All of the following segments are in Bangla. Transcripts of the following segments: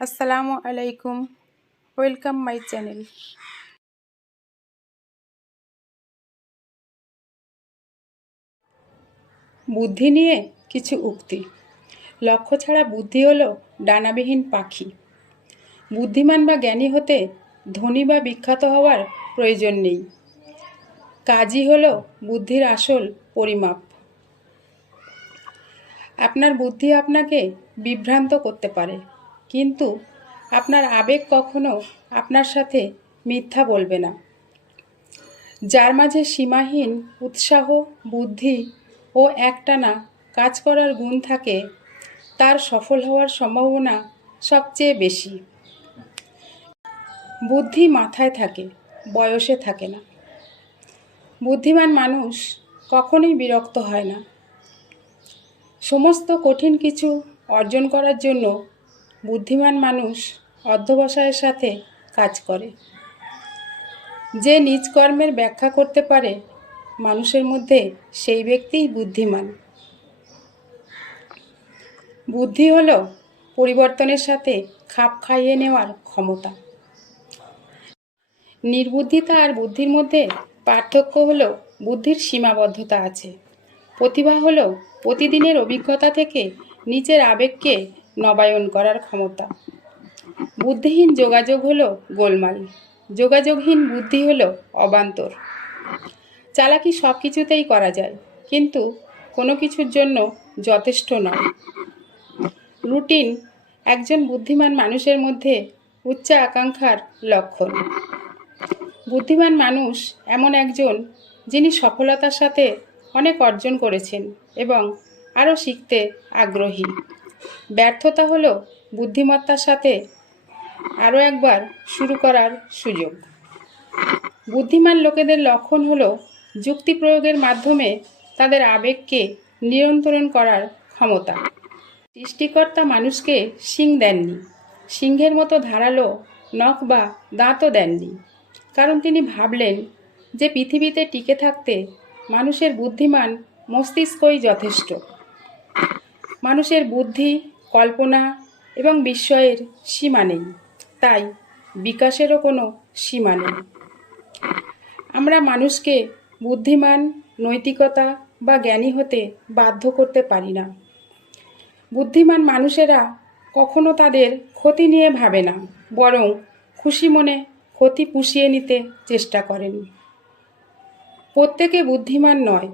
আসসালামু আলাইকুম, ওয়েলকাম মাই চ্যানেল। বুদ্ধি নিয়ে কিছু উক্তি। লক্ষ্য ছাড়া বুদ্ধি হলো ডানাবিহীন পাখি। বুদ্ধিমান বা জ্ঞানী হতে ধনী বা বিখ্যাত হওয়ার প্রয়োজন নেই। কাজই হলো বুদ্ধির আসল পরিমাপ। আপনার বুদ্ধি আপনাকে বিভ্রান্ত করতে পারে, কিন্তু আপনার আবেগ কখনো আপনার সাথে মিথ্যা বলবে না। যার মাঝে সীমাহীন উৎসাহ, বুদ্ধি ও একটানা কাজ করার গুণ থাকে, তার সফল হওয়ার সম্ভাবনা সবচেয়ে বেশি। বুদ্ধি মাথায় থাকে, বয়সে থাকে না। বুদ্ধিমান মানুষ কখনোই বিরক্ত হয় না। সমস্ত কঠিন কিছু অর্জন করার জন্য বুদ্ধিমান মানুষ অধ্যবসায়ের সাথে কাজ করে। যে নিজ কর্মের ব্যাখ্যা করতে পারে মানুষের মধ্যে, সেই ব্যক্তিই বুদ্ধিমান। বুদ্ধি হলো পরিবর্তনের সাথে খাপ খাইয়ে নেওয়ার ক্ষমতা। নির্বুদ্ধিতা আর বুদ্ধির মধ্যে পার্থক্য হলো বুদ্ধির সীমাবদ্ধতা আছে। প্রতিভা হলো প্রতিদিনের অভিজ্ঞতা থেকে নিজের আবেগকে নবায়ন করার ক্ষমতা। বুদ্ধিহীন যোগাযোগ হলো গোলমাল, যোগাযোগহীন বুদ্ধি হলো অবান্তর। চালাকি সব কিছুতেই করা যায়, কিন্তু কোনো কিছুর জন্য যথেষ্ট নয়। রুটিন একজন বুদ্ধিমান মানুষের মধ্যে উচ্চ আকাঙ্ক্ষার লক্ষণ। বুদ্ধিমান মানুষ এমন একজন যিনি সফলতার সাথে অনেক অর্জন করেছেন এবং আরও শিখতে আগ্রহী। ব্যর্থতা হলো বুদ্ধিমত্তার সাথে আরও একবার শুরু করার সুযোগ। বুদ্ধিমান লোকেদের লক্ষণ হলো যুক্তি প্রয়োগের মাধ্যমে তাদের আবেগকে নিয়ন্ত্রণ করার ক্ষমতা। সৃষ্টিকর্তা মানুষকে শিং দেননি, সিংহের মতো ধারালো নখ বা দাঁতও দেননি, কারণ তিনি ভাবলেন যে পৃথিবীতে টিকে থাকতে মানুষের বুদ্ধিমান মস্তিষ্কই যথেষ্ট। মানুষের বুদ্ধি, কল্পনা এবং বিস্ময়ের সীমা নেই, তাই বিকাশেরও কোনো সীমা নেই। আমরা মানুষকে বুদ্ধিমান, নৈতিকতা বা জ্ঞানী হতে বাধ্য করতে পারি না। বুদ্ধিমান মানুষেরা কখনো তাদের ক্ষতি নিয়ে ভাবে না, বরং খুশি মনে ক্ষতি পুষিয়ে নিতে চেষ্টা করেন। প্রত্যেকে বুদ্ধিমান নয়,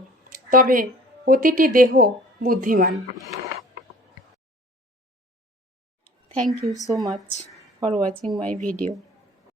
তবে প্রতিটি দেহ বুদ্ধিমান। Thank you so much for watching my video.